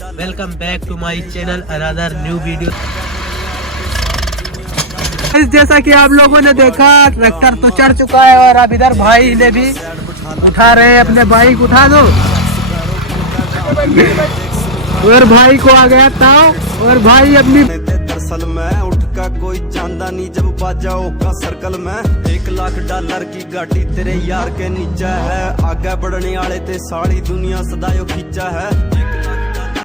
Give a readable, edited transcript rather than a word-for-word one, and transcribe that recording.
Welcome back to my channel another new video. जैसा कि आप लोगों ने देखा ट्रैक्टर तो चढ़ चुका है और अब इधर भाई ने भी उठा रहे हैं अपने बाइक। उठा दो और भाई को आ गया था और भाई अपनी दरअसल में उठ का कोई चांदा नहीं जब बाजाओ का सर्कल में $1,00,000 की गाड़ी तेरे यार के नीचे है। आगे बढ़ने वाले ते सारी दुनिया सदायो खींचा है।